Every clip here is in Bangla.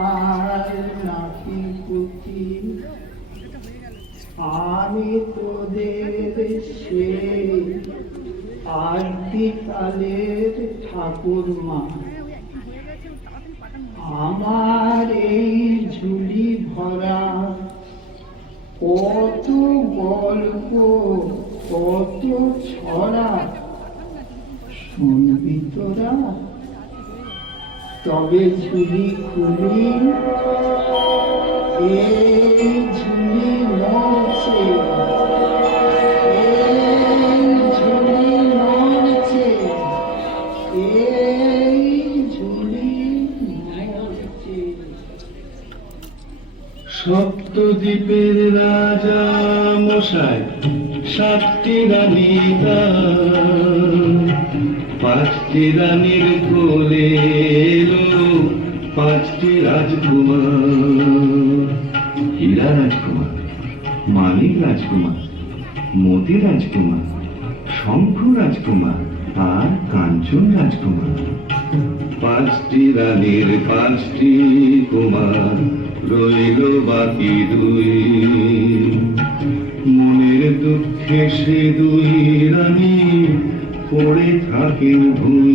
আমার নাকি পুঁথি, আমি তোদের সেই আদিকালের ঠাকুরমা। আমার এই ঝুলি ভরা কত গল্প, কত ছড়া শুনবি তোরা? তবে ঝুলি খুলি, এই ঝুলি নড়ছে, এই ঝুলি নড়ছে, এই ঝুলি নড়ছে। সপ্তদ্বীপের রাজা মশাই সাতটি রানী তার, পাঁচটি রানীর কোলে এলো পাঁচটি রাজকুমার। হীরা রাজকুমার, মানিক রাজকুমার, মতি রাজকুমার, শঙ্খ রাজকুমার আর কাঞ্চন রাজকুমার। পাঁচটি রানীর পাঁচটি কুমার, রইল বাকি দুই। মনের দুঃখে সে দুই রানী পড়ে থাকে ভুই।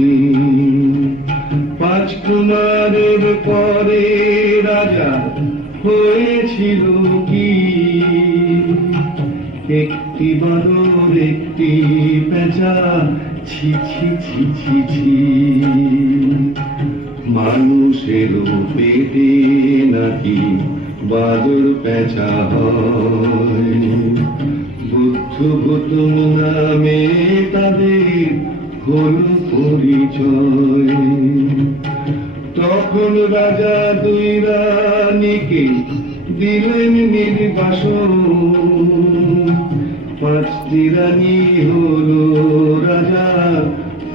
পাঁচ কুমারের পরে রাজা হয়েছিল কি? একটি বানর, একটি পেঁচা, ছি ছি ছি ছি ছি। মানুষেরও পেটে নাকি বাদর পেঁচা হয়। বুদ্ধ গৌতম নামে তাদের হল পরিচয়। তখন রাজা দুই রানীকে দিলেন নির্বাসন। পাঁচটি রানী হল রাজার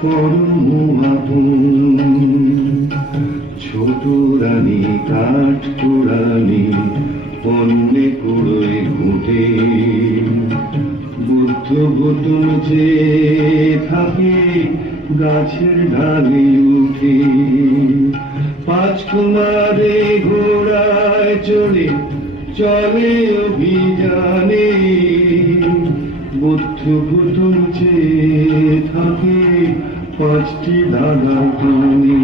পরম আপন। ছোট রানী কাঠ কুড়ানি অন্যে কুড়োয় ঘুঁটে। বুদ্ধ গৌতম যে থাকে গাছের ডালে উঠে। পাঁচ কুমারে ঘোড়ায় চড়ে চলে অভিযানে। বুদ্ধ গৌতম যে থাকে পাঁচটি দাদা কানে।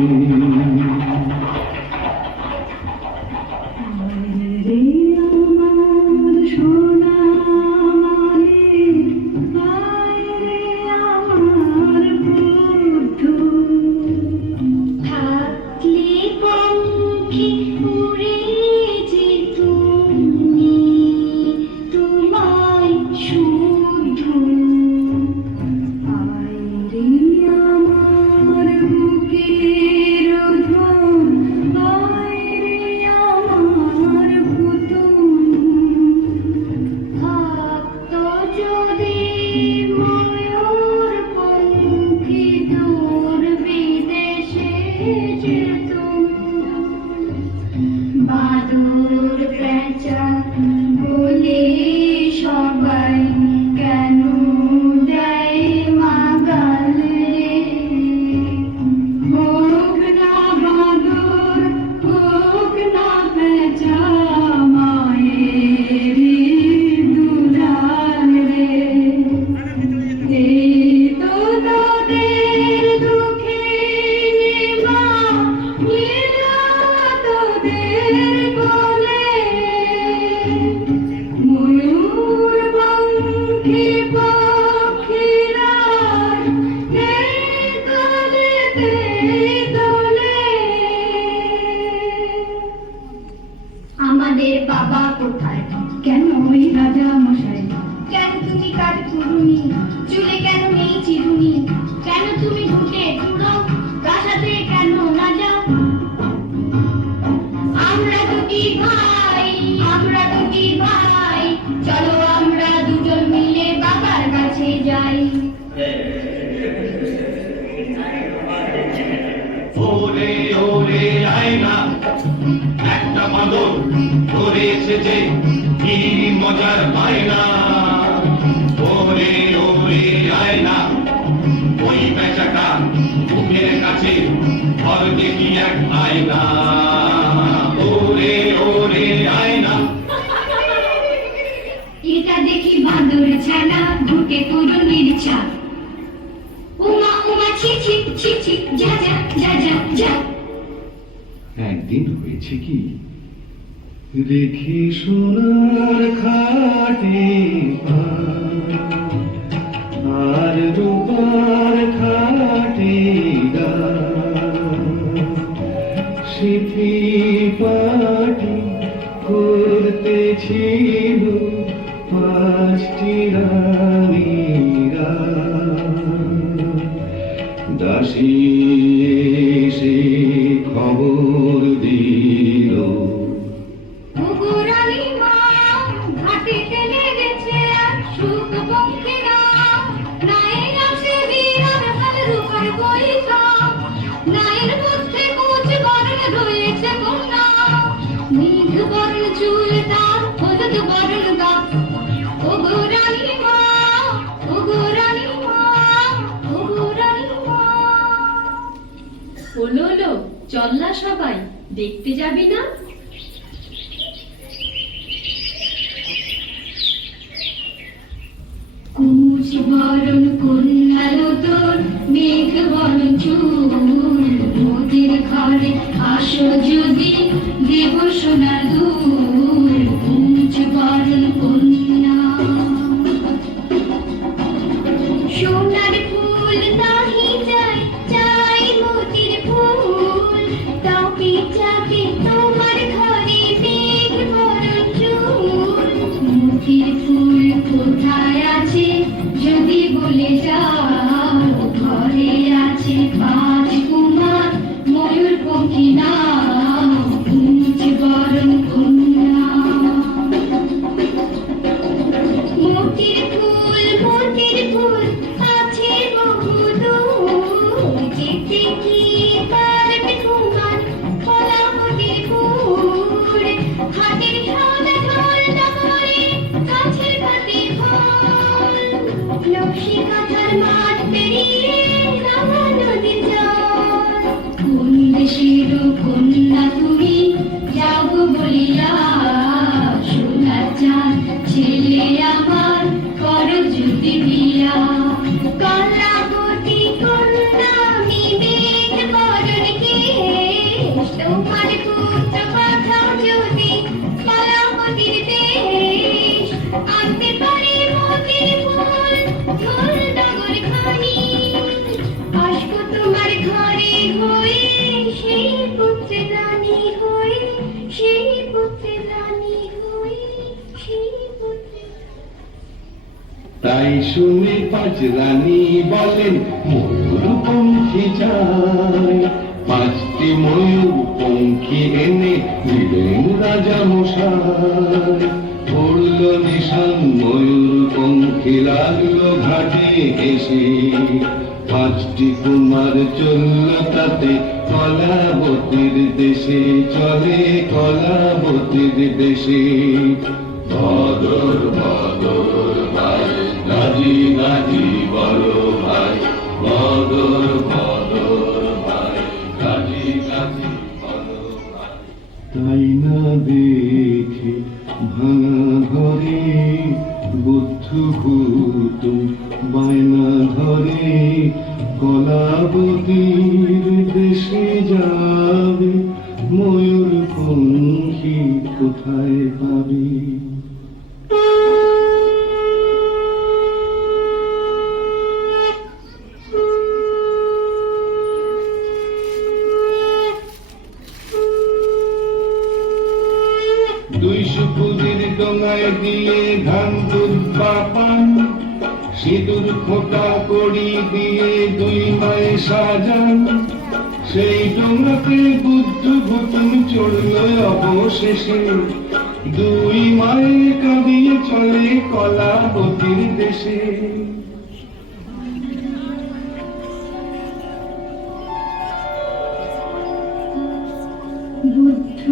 একটা বাঁদর ধরে এসেছে কি মজার বায়না। ওরে ওরে আয়না, ওই বেচাটা মুখের কাছে ঘর দেখি এক আয়না। দেখি বাঁদর ছানা ঘুটে পুরো নির্ছা উমা উমা ছি ছি ছি ছি যা যা যা যা যা। একদিন হয়েছে কি, রেখে সোনার খাটে আর রূপার খাটে সিথি পাটি করতেছিল পাঁচটি রানীরা। দাসী এসে খবর দিল, ওগো রানীমা, ঘাটিতে লেগেছে এক শুকপঙ্খিরা। নায়ের আসে বিরাট হাল রূপার বৈঠা, নায়ের মধ্যে কুচ বরণ রয়েছে কন্যা। নীল বরণ চুল তার, হলুদ বরণ গাঁ। ওগো রানীমা, ওগো রানীমা, ওগো রানীমা। হলো চল না সবাই, দেখতে যাবি না? কুচ বরণ কন্যালো তোর, মেঘ বরণ চুল। মোদের ঘরে আসো যদি, দেব সোনার দুল। কুচ বরণ কন্যা, সোনার ফুল নাহি চাই, চাই মোতির ফুল। টপি চাপি তোমার ঘরে মেঘ বরণ চুল। মোতির ফুল কোথায় আছে যদি বলে যাও, ঘরে আছে পাঁচ কুমার ময়ূর পঙ্খী নাও। কুচ বরণ কন্যা, মোতির ফুল আছে বহুদূর। যেতে কি পারবে কুমার ফলা মোতির ফুল। হাতের সাদা ঢোল নগরে, গাছের পাতে ফল। নকশি কাঁথার মাঠ পেরিয়ে রাঙা নদীর জল। কোন দেশের কন্যা তুমি, যাব বলিয়া সোনার চাঁদ ছেলে আমার কর যদি বিয়া। কলাবতী কন্যা আমি মেঘ বরণ কেশ, তোমার পুত্র পাঠাও যদি কলাবতীর দেশ। আনতে পারে মোতির ফুল ঢোল ডগর খানি, আসবো তোমার ঘরে হয়ে সেই পুত্রে রানী হয়ে, সেই পুত্রে রানী হয়ে, সেই পুত্রে। তাই শুনে পাঁচ রানী বলেন ময়ূর পঙ্খী চাই। পাঁচটি ময়ূর পঙ্খী এনে দিলেন রাজা মশাই। পড়ল নিশান ময়ূর পঙ্খী লাগলো ঘাটে এসে। পাঁচটি কুমার চলল তাতে কলাবতীর দেশে, চলে কলাবতীর দেশে। বদর বদর ভাই, গাজি গাজি বলো ভাই। বদর বদর ভাই, গাজি গাজি বলো ভাই। তাই না দেখে ভাঙা ঘরে বুদ্ধ ভূত বায়না ধরে। কলাবতীর দেশে যাবে, ময়ূর পঙ্খী কোথায় পাবে? দুই সুপুজির ডোঙায় দিয়ে ধান দুধ পাপান। সিঁদুর ফোঁটা কড়ি দিয়ে দুই মায়ে সাজান। সেই ডোঙাতে বুদ্ধ ভূতন চড়ল অবশেষে। দুই মায়ে কাঁদিয়ে চলে কলাবতীর দেশে। বুদ্ধ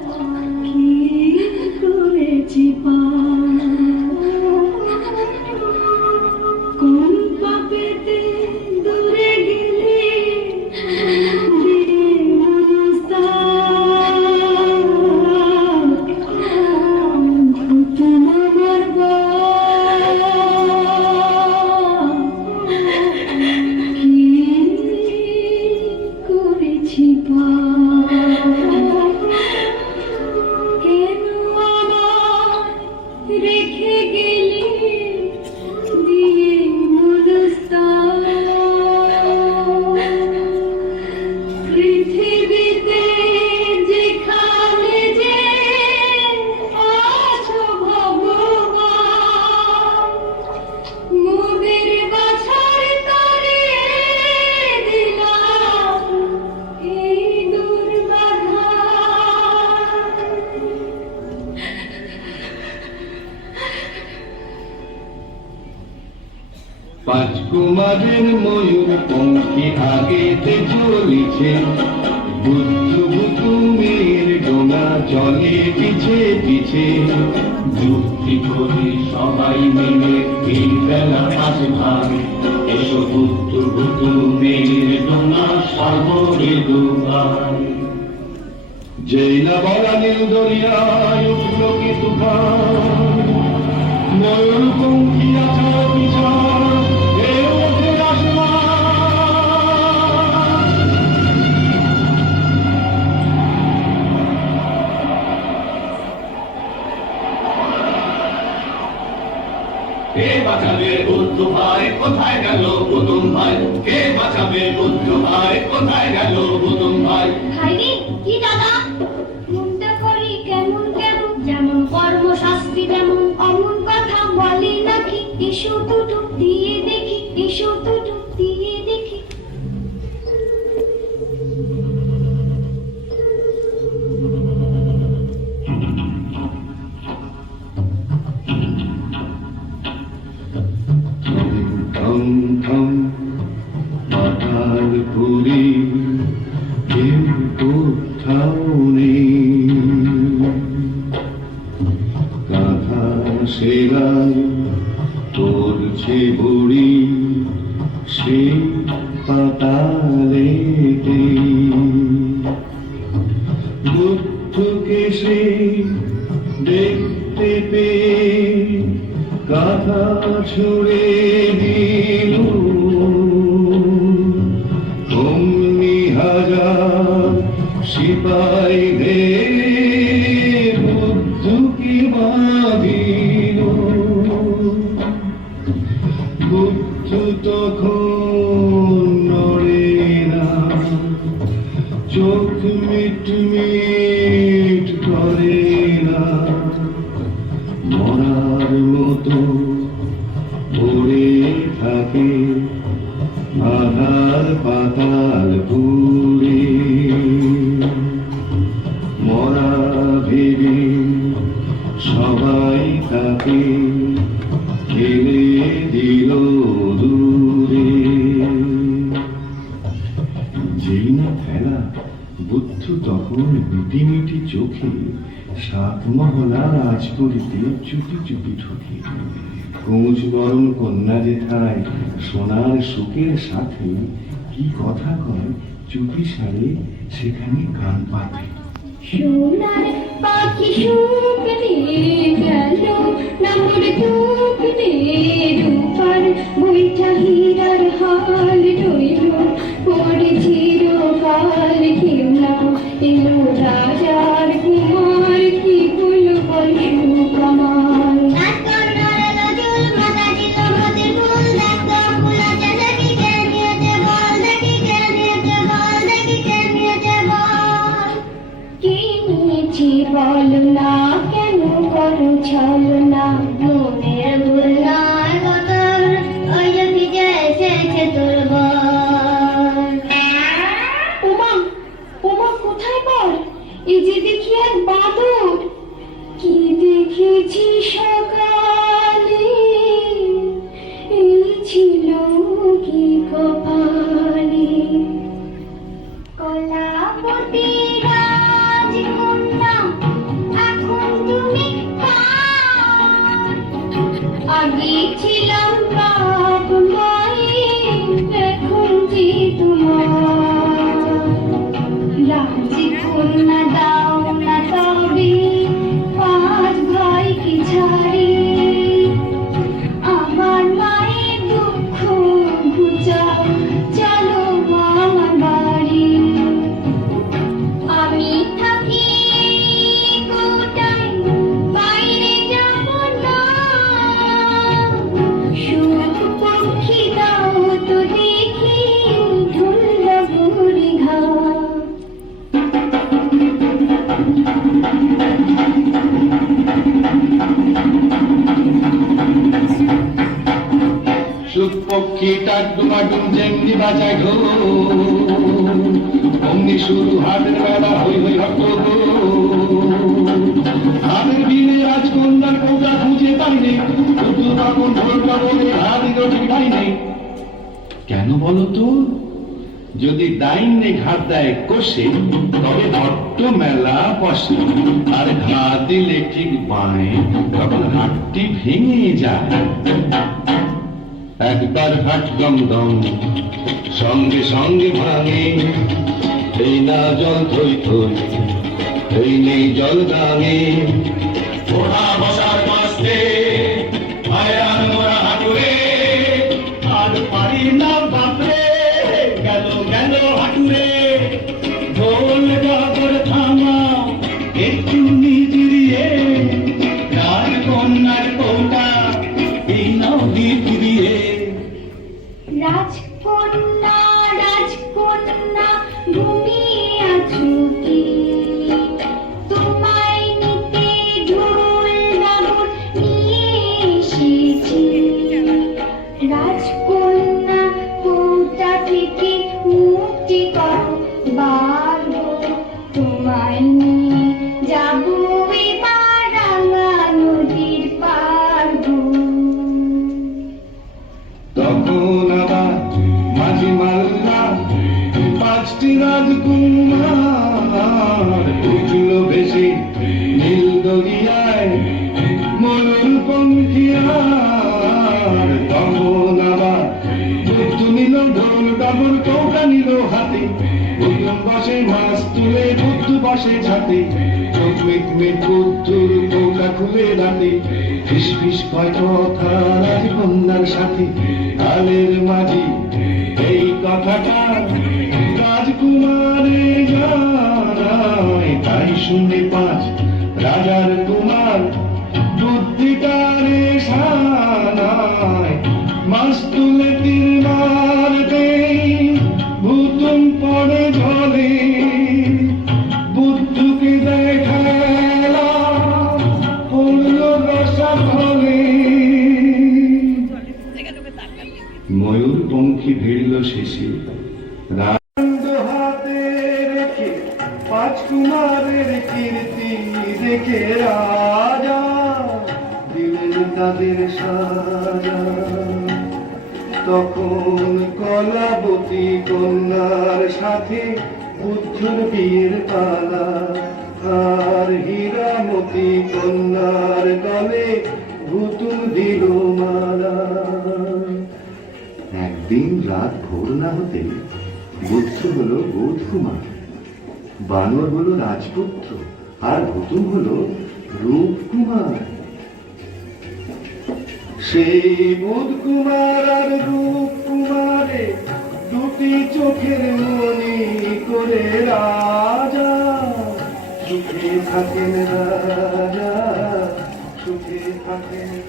আমার কি করেছি কোন পাপেতে দূরে গেলে কুমারের ময়ূর পঙ্খী আগেতে চলেছে, বুদ্ধু বুদ্ধু মেয়ের ডোনা চলে পিছে পিছে। যুক্তি করে সবাই মিলে এই বেলা পাশে ভাবে, এসো বুদ্ধু বুদ্ধু মেয়ের ডোনা সাগরে ডুবায়। যেই না বলা নীল দরিয়ায় উঠল কি তুফান, ময়ূর পঙ্খী আছাড় পিছাড় এ ওঠে আসমান। কে বাঁচাবে বুদ্ধু ভাই, কোথায় গেল বুতুম ভাই? কে বাঁচাবে বুদ্ধু ভাই, কোথায় গেল বুতুম ভাই? ভাইরে কি দাদা, মনটা করি কেমন কেমন, যেমন কর্মশাস্ত্রী তেমন অমন কথা বলে নাকি। এসো দুটো দিয়ে দেখি, এসো দুটো দিয়ে দেখি। থম থম পাতালপুরি কেউ কোথাও নেই, কাঁথা সেলাই করছে বুড়ি সে পাতালেতে। বুদ্ধকে সে দেখতে পেয়ে কাঁথা ছুড়ে দিল, অমনি হাজার সিপাই ধেরে বুদ্ধকে বাঁধিল। বুদ্ধ তখন নড়ে না, চোখ মিট মিট করে না, মরার মতো পড়ে থাকে আধার পাতালপুরে। মরা ভেবে সবাই তাকে ঠেলে দিল দূরে। যেই না ফেলা বুদ্ধু তখন মিটি মিটি চোখে সাত মহলা রাজ করিতে চুপি চুপি ঢুকে। কোঁচ বরণ কন্যা যেথায় সোনার সুখের সাথে কি কথা কয় চুপি সারে সেখানে কান পাতে। সোনার পাখি শুকনে গেল, নামর টুকনে রূপার বইটা হীরার হাল রইল, পড়ে চিরকাল কেউ না এলো রাজার কুমার, কি হলো বল সুকুমার। বলো না কেন করো ছলনা, মনের ভুল নয় কত, ওই যে ভিজে এসেছে তোর বর। ওমা ওমা কোথায় বল, এই যে দেখি এক বাদর। কি দেখেছি সকালে, এই ছিল কি কপালে। কলাবতী রাজকন্যা এখন তুমি কার? আগে ছিলাম বাপ মায়ের, এখন যে তোমার। রাজকন্যা দাও না তবে পাঁচ ভাইকে ছাড়ি, আমার মায়ের দুঃখ ঘুচাও, চলো আমার বাড়ি। আমি থাকি কোটায়, বাইরে যাব না, সুখ পক্ষী দাও তো দেখি ঢুললা বুড়ি ঘা। সুখ পক্ষী টাডুমাডুম যেমনি বাজায় ঢোল, অমনি শুরু হাটের মেলা হই হই হট্টগোল। হাতের বিলে রাজকন্যার কোটা খুঁজে পাইনি, পুতুল তখন ঢোলটা বলে হাত ঠিক পাইনি। বলতো? যদি ডাইনে ঘাত দেয় কষে, তবে বড্ড মেলা বসে, আর ঘাত দিলে ঠিক বাঁয়ে, তখন হাতটি ভেঙে যায়। একবার হাট দম দম, সঙ্গে সঙ্গে ভাঙে, এই না জল থই থই, এই নেই জল গাঙে। ওরা বসার পাশে আয়ার মোরা হাঁটুরে, আর পারি না বাপরে, গেল গেল হাঁটুরে। ঢোল বাবর থামা একটু নিজিয়ে, রাজকন্যার কৌটা এই নদী ফিরিয়ে। রাজকন্যা রাজকন্যা ঘুমিয়ে আছো কি? তোমায় নিতে ঢোল বাবর নিয়ে এসেছি। রাজকন্যা কৌটা থেকে মুক্তি করো বার গো, তোমায় নিয়ে যাবো এবার রাঙা নদীর পার গো। তখন আবার মাঝি মাল্লা পাঁচটি রাজকুমার উঠল ভেসে নীল দরিয়ায় ময়ূর পঙ্খিয়ার। তখন আবার বুদ্ধ নিল ঢোল ডাবর কৌটা নিল হাতে, বুদ্ধ বসে মাছ তুলে বুদ্ধ বসে ছাতে। চোখ মিট মিট বুদ্ধুর কৌটা খুলে রাতে, ফিস ফিস কয় কথা রাজকন্যার সাথে। কালের মাঝি এই কথাটা রাজকুমারে জানায়, তাই শুনে পাঁচ রাজার কুমার বুদ্ধিটারে সানায়। মাছ তুলে তিনবার দেই ভুতুম পড়ে জলে, বুদ্ধকে দেখালা পড়ল রসা ফলে। ময়ূর পঙ্খী ভিড়ল শেষে, হাতে রেখে পাঁচ কুমারের কীর্তি দেখে রাজা দিলেন তাদের সাজা। তখন কলাবতী কন্যার সাথে বুদ্ধর বিয়ের পালা, আর হীরামতি কন্যার গলে ভুতুম দিল মালা। একদিন রাত ভোর না হতে বুদ্ধ হলো বোধ কুমার, বানর হলো রাজপুত্র, আর ভুতুম হলো রূপ কুমার। সেই বোধ কুমার আর রূপ কুমারে দুটি চোখের মনি করে রাজা সুখে থাকেন, রাজা সুখে থাকেন।